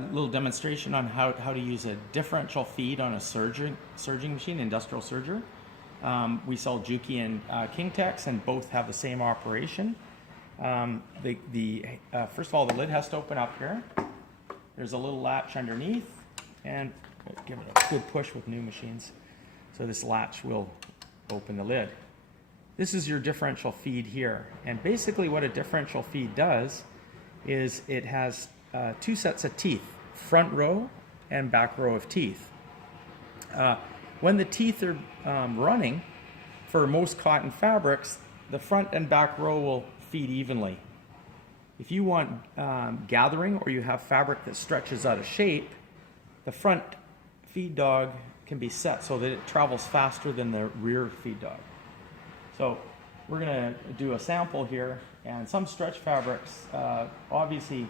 A little demonstration on how to use a differential feed on a serging machine, industrial serger. We sell Juki and Kingtex, and both have the same operation. First of all, the lid has to open up here. There's a little latch underneath, and give it a good push with new machines. So this latch will open the lid. This is your differential feed here, and basically what a differential feed does is it has two sets of teeth, front row and back row of teeth. When the teeth are running, for most cotton fabrics, the front and back row will feed evenly. If you want gathering, or you have fabric that stretches out of shape, the front feed dog can be set so that it travels faster than the rear feed dog. So we're going to do a sample here, and some stretch fabrics obviously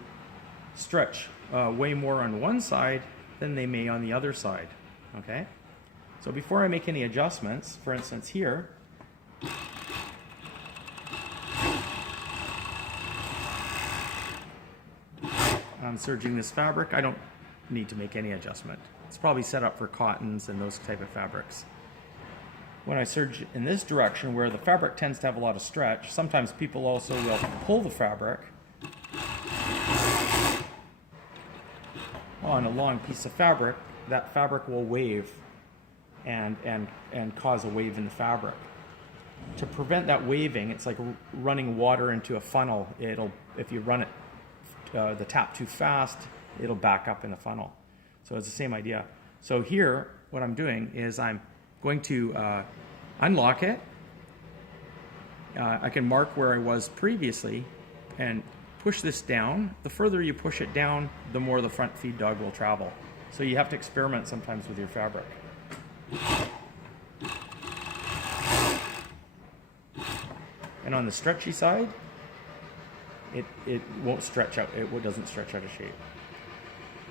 stretch way more on one side than they may on the other side. Okay? So before I make any adjustments, for instance here, I'm serging this fabric. I don't need to make any adjustment. It's probably set up for cottons and those type of fabrics. When I serge in this direction, where the fabric tends to have a lot of stretch, sometimes people also will pull the fabric on a long piece of fabric. That fabric will wave and cause a wave in the fabric. To prevent that waving, it's like running water into a funnel. If you run it the tap too fast, it'll back up in the funnel. So it's the same idea. So here, what I'm doing is I'm going to unlock it. I can mark where I was previously and push this down. The further you push it down, the more the front feed dog will travel. So you have to experiment sometimes with your fabric. And on the stretchy side, it won't stretch out. It doesn't stretch out of shape.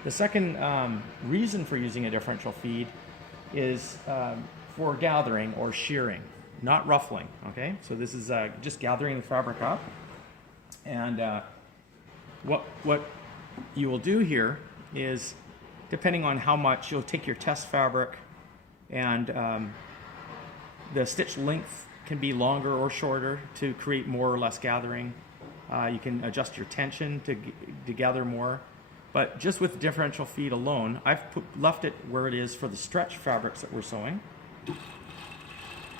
The second reason for using a differential feed is for gathering or shearing, not ruffling. Okay, so this is just gathering the fabric up, and what you will do here is, depending on how much, you'll take your test fabric, and the stitch length can be longer or shorter to create more or less gathering. You can adjust your tension to gather more. But just with differential feed alone, I've left it where it is for the stretch fabrics that we're sewing.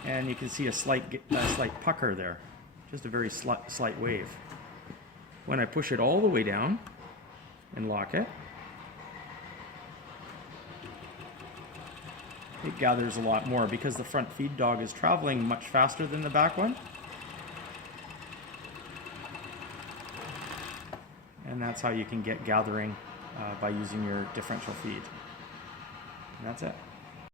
And you can see a slight pucker there, just a very slight wave. When I push it all the way down and lock it, it gathers a lot more because the front feed dog is traveling much faster than the back one. And that's how you can get gathering by using your differential feed. And that's it.